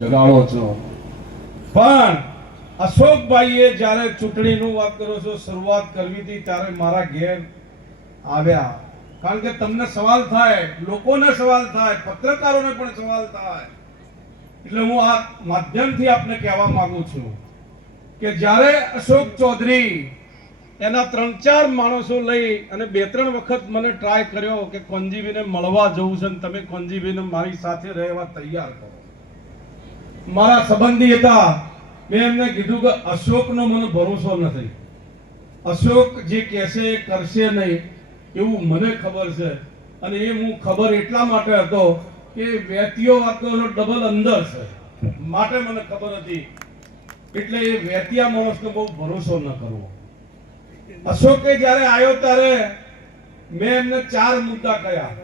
જગાડો છો. પણ અશોકભાઈએ જ્યારે ચૂંટણીનું વાત કરો છો, શરૂઆત કરવી હતી ત્યારે મારા ઘેર આવ્યા. કારણ કે તમને સવાલ થાય, લોકોને સવાલ થાય, પત્રકારોને પણ સવાલ થાય. એટલે હું આ માધ્યમથી આપને કહેવા માંગુ છું કે જ્યારે અશોક ચૌધરી એના ત્રણ ચાર માણસો લઈ અને બે ત્રણ વખત મને ટ્રાય કર્યો કે કોંજીવીને મળવા જવું છે અને તમે કોંજીવીને મારી સાથે રહેવા તૈયાર કરો. મારા સંબંધી હતા. મેં એમને કીધું કે અશોકનો મને ભરોસો નથી. અશોક જે કહેશે કરશે નહીં, એવું મને ખબર છે. અને એ હું ખબર એટલા માટે હતો કે વેતીયો વાતનો ડબલ અંદર છે. માટે મને ખબર હતી. એટલે એ વેતિયા માણસનો બહુ ભરોસો ન કરવો. અશોકે જ્યારે આવ્યો ત્યારે મેં એમને ચાર મુદ્દા કહ્યા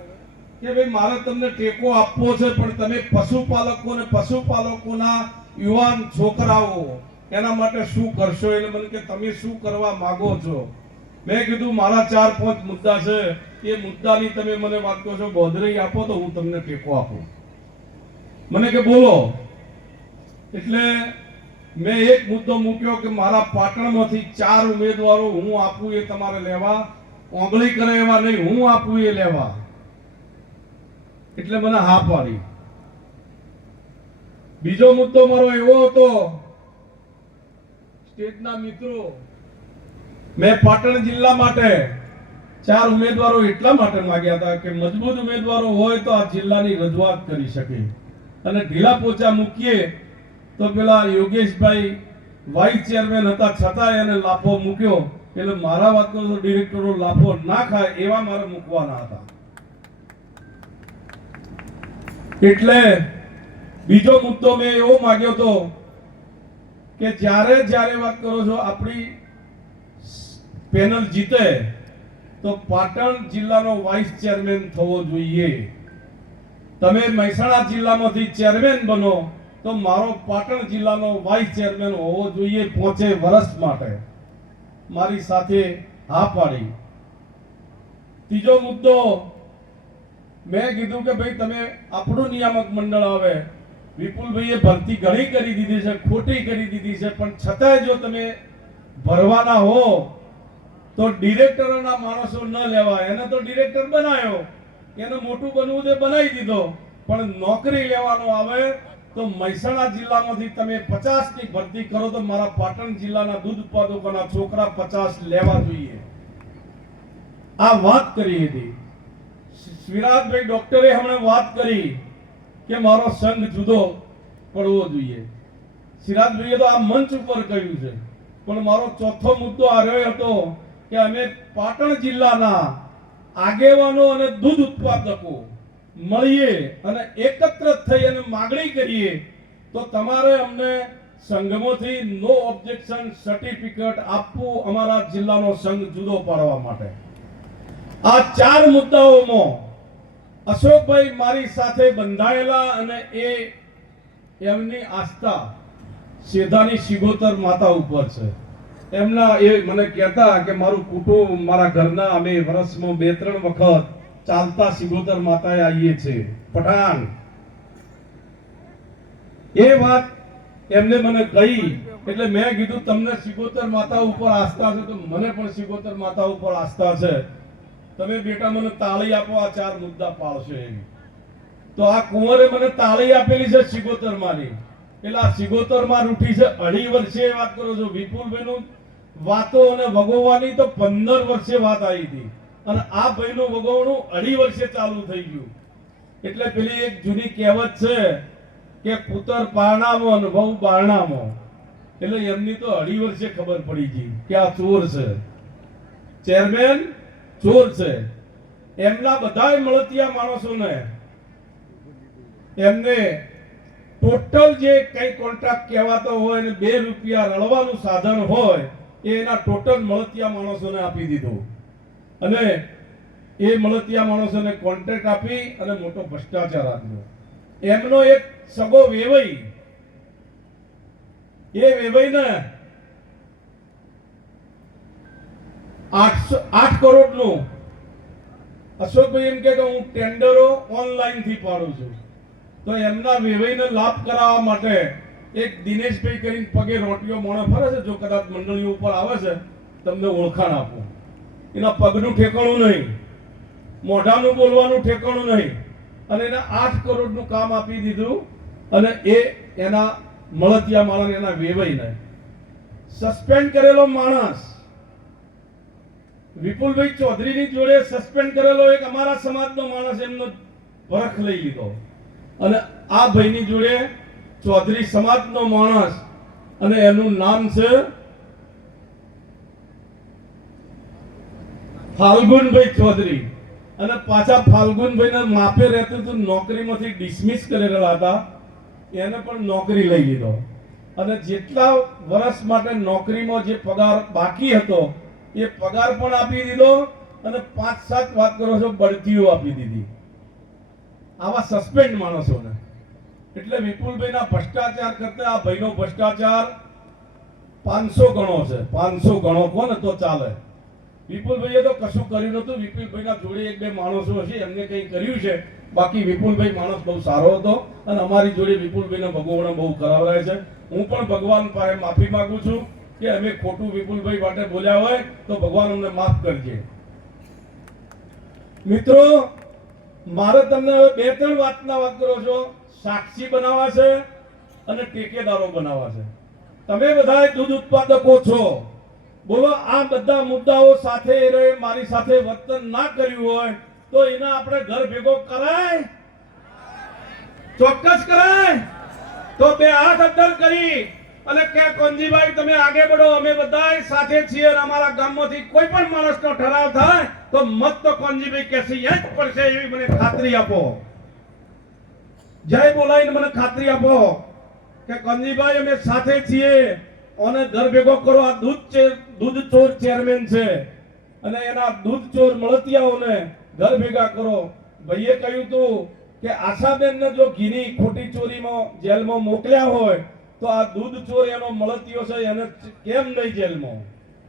કે ભાઈ મારે તમને ટેકો આપવો છે, પણ તમે પશુપાલકો ને પશુપાલકોના યુવાન છોકરાઓ, એના માટે શું કરશો? એટલે મને કે તમે શું કરવા માંગો છો? મેં કીધું, મારા ચાર પાંચ મુદ્દા છે. એ મુદ્દાની તમે મને વાત કરો છો બોધરી આપો તો હું તમને ટેકો આપું. મને કે બોલો. એટલે મેં એક મુદ્દો મૂક્યો કે મારા પાટણમાંથી ચાર ઉમેદવારો હું આપું એ તમારે લેવા. ઓગળી કરે એવા નહીં, હું આપું એ લેવા. એટલે મને હા પાડી બીજો મુદ્દો મારો એવો હતો, સ્ટેટના મિત્રો, મેં પાટણ જિલ્લા માટે ચાર ઉમેદવારો એટલા માટે માંગ્યા હતા કે મજબૂત ઉમેદવારો હોય તો આ જિલ્લાની રજૂઆત કરી શકે. અને ઢીલા પોચા મૂકીએ તો પેલા યોગેશભાઈ વાઇસ ચેરમેન હતા છતાંય એને લાફો મૂક્યો. એટલે મારા વાતનો ડિરેક્ટરો લાફો ના ખાય એવા મારે મૂકવાના હતા. એટલે બીજો મુદ્દો મેં એવો માંગ્યો હતો કે જ્યારે જ્યારે વાત કરો છો, આપણી પેનલ જીતે તો પાટણ જિલ્લાનો વાઇસ ચેરમેન થવો જોઈએ. તમે મહેસાણા જિલ્લામાંથી ચેરમેન બનો તો મારો પાટણ જિલ્લાનો વાઇસ ચેરમેન હોવો જોઈએ પોચે વર્ષ માટે. મારી સાથે હા પાડી. ત્રીજો મુદ્દો મેં કીધું કે ભાઈ, તમે આપણું નિયામક મંડળ આવે. વિપુલભાઈએ ભરતી ઘણી કરી દીધી છે, ખોટી કરી દીધી છે, પણ છતાંય જો તમે ભરવાના હો, તો ડિરેક્ટરોના માણસો ન લેવા એને તો ડિરેક્ટર બનાવ્યો એને મોટું બનવું તે બનાવી દીધો. પણ નોકરી લેવાનો આવે તો મહેસાણા જિલ્લામાંથી તમે પચાસની ભરતી કરો તો મારા પાટણ જિલ્લાના દૂધ ઉત્પાદકોના છોકરા પચાસ લેવા જોઈએ. આ વાત કરી હતી. વિરાટભાઈ ડોક્ટરે હમણાં વાત કરી કે મારો સંઘ જુદો પડવો જોઈએ. શ્રીનાથભાઈએ તો આ મંચ ઉપર કહ્યું છે. પણ મારો ચોથો મુદ્દો આ રહ્યો હતો કે અમે પાટણ જિલ્લાના આગેવાનો અને દૂધ ઉત્પાદકો મળીએ અને એકત્ર થઈ અને માગણી કરીએ તો તમારે અમને સંઘમોથી નો ઓબ્જેક્શન સર્ટિફિકેટ આપવું અમારા જિલ્લાનો સંઘ જુદો પાડવા માટે. આ ચાર મુદ્દાઓમાં અશોકભાઈ મારી સાથે બંધાયેલા અને એ એમની આસ્થા સેધાની સિગોતર માતા ઉપર છે. એમના એ મને કહેતા કે મારું કુટુંબ, મારા ઘરના અમે વર્ષમાં બે, ત્રણ વખત ચાલતા સિગોતર માતાએ આવીએ છીએ. પઠાણ. એ વાત એમને મને કહી એટલે મેં કીધું, તમને સિગોતર માતા ઉપર આસ્થા છે તો મને પણ સિગોતર માતા ઉપર આસ્થા છે. તમે બેટા, મને તાળી આપો, આ ચાર મુદ્દા પાળશો એવી તો આ કુંવરે મને તાળી આપેલી છે સિગોતર મારી એટલે આ સિગોતરમાં રૂઠી છે, અઢી વર્ષે વાત કરો છો વિપુલભાઈ નું વાતો અને વગોવાની તો પંદર વર્ષે વાત આવી હતી. અને આ ભાઈનું વગોવણું અઢી વર્ષે ચાલુ થઈ ગયું. એટલે પેલી એક જૂની કહેવત છે કે, પુત્ર પારણામાં અને વહુ બારણામાં. એટલે એમની તો અઢી વર્ષે ખબર પડી ગઈ કે આ ચોર છે. ચેરમેન ચોર છે. એમના બધા મળતિયા માણસોને એમને ટોટલ જે કઈ કોન્ટ્રાક્ટ કહેવાતો હોય અને બે રૂપિયા રળવાનું સાધન હોય, એ એના ટોટલ મળતિયા માણસોને આપી દીધું. અને એ મળતિયા માણસોને કોન્ટ્રાક્ટ આપી અને મોટો ભ્રષ્ટાચાર આપ્યો. એમનો એક સગો વેવઈ. એ વેવઈને આઠ કરોડનું અશોકભાઈ એમ કે હું ટેન્ડરો ઓનલાઈનથી પાડું છું. તો એમના વેવાઈને લાભ કરાવવા માટે એક દિનેશભાઈ કરીને પગે રોટીઓ મોણા ફરે છે, જો કદાચ મંડળીઓ ઉપર આવે છે, તમને ઓળખાણ આપો. એના પગનું ઠેકાણું નહીં. મોઢાનું બોલવાનું ઠેકાણું નહીં. અને એને આઠ કરોડનું કામ આપી દીધું અને એ એના મળતિયા માણસ એના વેવાઈને સસ્પેન્ડ કરેલો માણસ વિપુલભાઈ ચૌધરીની જોડે સસ્પેન્ડ કરેલો એક અમારા સમાજનો માણસ એમનો પરખ લઈ લીધો. અને આ ભાઈની જોડે ચૌધરી સમાજનો માણસ અને એનું નામ છે ફાલ્ગુનભાઈ ચૌધરી. અને પાછા ફાલ્ગુનભાઈને માપે રહેતું હતું નોકરીમાંથી ડિસમિસ કરેલા હતા. એને પણ નોકરી લઈ લીધો. અને જેટલા વર્ષ માટે નોકરીમાં જે પગાર બાકી હતો એ પગાર પણ આપી દીધો અને પાંચ સાત વાત કરો છો, બઢતીઓ આપી દીધી. આવા સસ્પેન્ડ માણસોને. એટલે વિપુલભાઈના ભ્રષ્ટાચાર કરતા આ ભાઈનો ભ્રષ્ટાચાર પાંચસો ગણો છે. પાંચસો ગણો કોને તો ચાલે. વિપુલભાઈએ તો કશું કર્યું નતું વિપુલભાઈના જોડે એક બે માણસો હશે, એમને કંઈ કર્યું છે? બાકી વિપુલભાઈ માણસ બહુ સારો હતો અને અમારી જોડે વિપુલભાઈને ભગવાન બહુ કરાવરાય છે. હું પણ ભગવાન પાસે માફી માગું છું. કે અમે ખોટું વિપુલભાઈ માટે બોલ્યા હોય તો ભગવાન અમને માફ કરજે. મિત્રો, મારે તમને હવે બે ત્રણ વાતના વાત કરો છો. સાક્ષી બનાવવા છે અને ટેકેદારો બનાવવા છે. તમે બધા દૂધ ઉત્પાદકો છો. બોલો, આ બધા મુદ્દાઓ સાથે રહે, મારી સાથે વર્તન ના કર્યું હોય તો એના આપણે ઘર ભેગો કરાય? ચોક્કસ કરાય? તો બે હાથ અંદર કરી. અને કે કોંજીભાઈ તમે આગે બઢો, અમે બધા સાથે છીએ અમારા ગામમાંથી કોઈ પણ માણસનો ઠરાવ થાય તો મત તો કોંજીભાઈ કહેશે જ પડશે એવી મને ખાતરી આપો. જય બોલાઈને મને ખાતરી આપો કે કોંજીભાઈ અમે સાથે છીએ અને ઘર ભેગો કરો. આ દૂધ છે, દૂધ ચોર ચેરમેન છે અને એના દૂધ ચોર મળતિયાઓને ઘર ભેગા કરો. ભાઈએ કહ્યું તું કે આશાબેનને જો ઘીની ખોટી ચોરીમાં જેલમાં મોકલ્યા હોય તો આ દૂધ ચોર એનો મળતિયો છે, એને કેમ નહીં જેલમાં?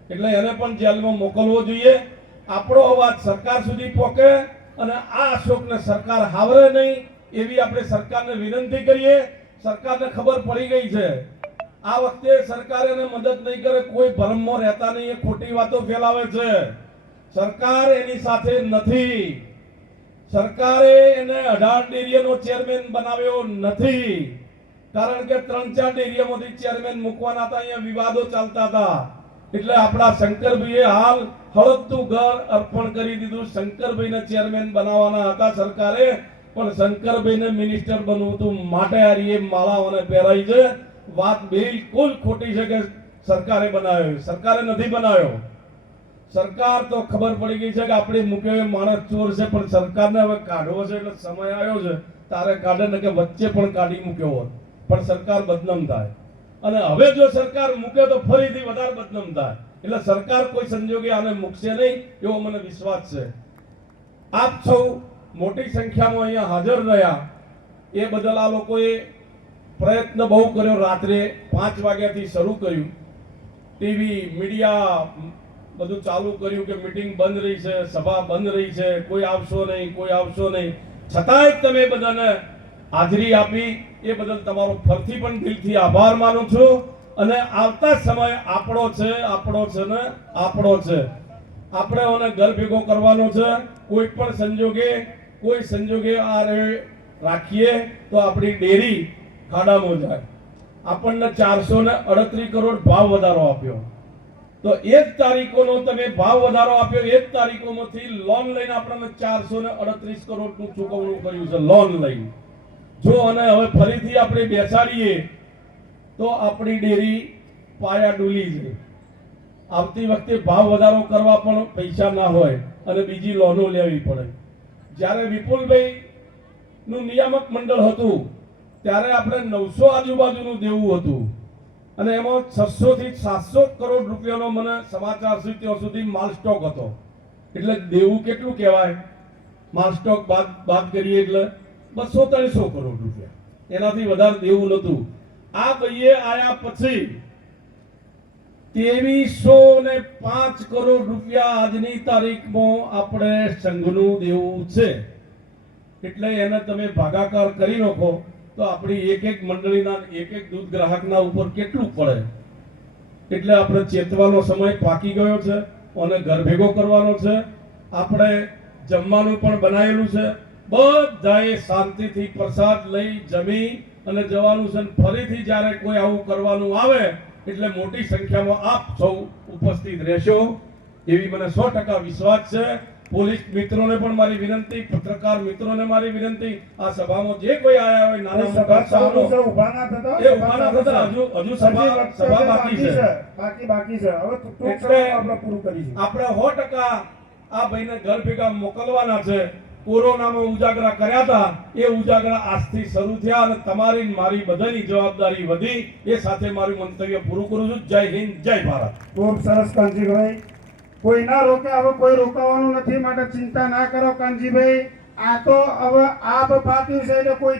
એટલે એને પણ જેલમાં મોકલવો જોઈએ. આપણો અવાજ સરકાર સુધી પહોંચે અને આ અશોકને સરકાર હાવરે નહીં એવી આપણે સરકારને વિનંતી કરીએ. સરકારને ખબર પડી ગઈ છે. આ વખતે સરકાર એને મદદ નહીં કરે, કોઈ ભરમો રહેતા નહીં, એ ખોટી વાતો ફેલાવે છે. સરકાર એની સાથે નથી. સરકારે એને અઢાર ડેરીનો ચેરમેન બનાવ્યો નથી. કારણ કે ત્રણ ચાર ડેરીઓમાંથી ચેરમેન મૂકવાના હતા, અહીંયા વિવાદો ચાલતા હતા. એટલે આપણા શંકરભાઈએ હાલ હળદતું ઘર અર્પણ કરી દીધું. શંકરભાઈને ચેરમેન બનાવવાના હતા સરકારે, પણ શંકરભાઈને મિનિસ્ટર બનવું હતું. માટે આ એ માળાઓને પહેરાઈ છે. વાત બિલકુલ ખોટી છે કે સરકારે બનાવ્યો. સરકારે નથી બનાવ્યો. સરકાર તો ખબર પડી ગઈ છે કે આપણે મૂકે માણસ ચોર છે, પણ સરકારને હવે કાઢવો છે, એટલે સમય આવ્યો છે. તારે કાઢે ને કે વચ્ચે પણ કાઢી મૂક્યો હોત. પણ સરકાર બદનામ થાય. અને હવે જો સરકાર મૂકે તો ફરીથી વધારે બદનામ થાય. એટલે સરકાર કોઈ સંજોગે આને મૂકશે નહીં એવો મને વિશ્વાસ છે. આપ સૌ મોટી સંખ્યામાં અહીંયા હાજર રહ્યા. એ બદલ આ લોકોએ પ્રયત્ન બહુ કર્યો રાત્રે પાંચ વાગ્યાથી શરૂ કર્યું. ટીવી, મીડિયા, બધું ચાલુ કર્યું કે મીટિંગ બંધ રહી છે, સભા બંધ રહી છે, કોઈ આવશો નહીં, કોઈ આવશો નહીં. છતાંય તમે બધાને હાજરી આપી, એ બદલ તમારો ફરથી પણ દિલથી આભાર માનું છું. અને આવતા સમય આપણો છે આપણો છે ને આપણો છે. આપણે એને ઘર ભેગો કરવાનો છે. કોઈ પણ સંજોગે, કોઈ સંજોગે આ રાખીએ તો આપણી ડેરી ખાડામાં જાય. આપણને ચારસો ને અડત્રીસ કરોડ ભાવ વધારો આપ્યો. તો એ જ તારીખોનો તમે ભાવ વધારો આપ્યો, એ જ તારીખોમાંથી લોન લઈને આપણને ચારસો ને અડત્રીસ કરોડનું ચૂકવણું કર્યું છે લોન લઈને. જો અને હવે ફરીથી આપણે બેસાડીએ, તો આપણી ડેરી પાયા ડૂલી છે. આવતી વખતે ભાવ વધારો કરવા પણ પૈસા ના હોય અને બીજી લોનો લેવી પડે. જ્યારે વિપુલભાઈ નું નિયામક મંડળ હતું, ત્યારે આપણે નવસો આજુબાજુનું દેવું હતું. અને એમાં છસો થી સાતસો કરોડ રૂપિયાનો મને સમાચાર છે, ત્યાં સુધી માલ સ્ટોક હતો. એટલે દેવું કેટલું કહેવાય? માલ સ્ટોક બાદ બાદ કરીએ એટલે બસો ત્રણસો કરોડ રૂપિયા. એનાથી વધારે દેવું નતું આ ભાઈએ આયા પછી તેવીસો ને પાંચ કરોડ રૂપિયા આજની તારીખમાં આપણે સંઘનું દેવું છે. એટલે એને તમે ભાગાકાર કરી નાખો, તો આપણી એક એક મંડળીના એક એક દૂધ ગ્રાહકના ઉપર કેટલું પડે? એટલે આપણે ચેતવાનો સમય પાકી ગયો છે, અને ઘર ભેગો કરવાનો છે. આપણે જમવાનું પણ બનાવેલું છે બધાએ શાંતિથી પ્રસાદ લઈ જમી અને જવાનું છે ફરીથી જ્યારે કોઈ આવું કરવાનું આવે એટલે મોટી સંખ્યામાં આપ સૌ ઉપસ્થિત રહેશો. એવી મને સો ટકા વિશ્વાસ છે. પોલીસ મિત્રોને પણ મારી વિનંતી પત્રકાર મિત્રોને મારી વિનંતી. આ સભામાં જે કોઈ આયા હોય નાના મોટા થતા. એ ઊભા ના થતા, હજુ- હજુ સભા- સભા બાકી છે. બાકી બાકી છે. હવે આપણે પૂરું કરીશું. આપણે 100% આ ભાઈને ઘર ભેગા મોકલવાના છે. કોરોનામાં ઉજાગરા કર્યા હતા, એ ઉજાગરા આજથી શરૂ થયા અને તમારી મારી બધાની જવાબદારી વધી. એ સાથે મારું મંતવ્ય પૂરું કરું છું. જય હિન્દ, જય ભારત. ખૂબ સરસ, કાનજીભાઈ. કોઈ ના રોકે હવે કોઈ રોકાવાનું નથી, માટે ચિંતા ના કરો, કાનજીભાઈ. આ તો હવે આપ પાક્યું છે એટલે કોઈ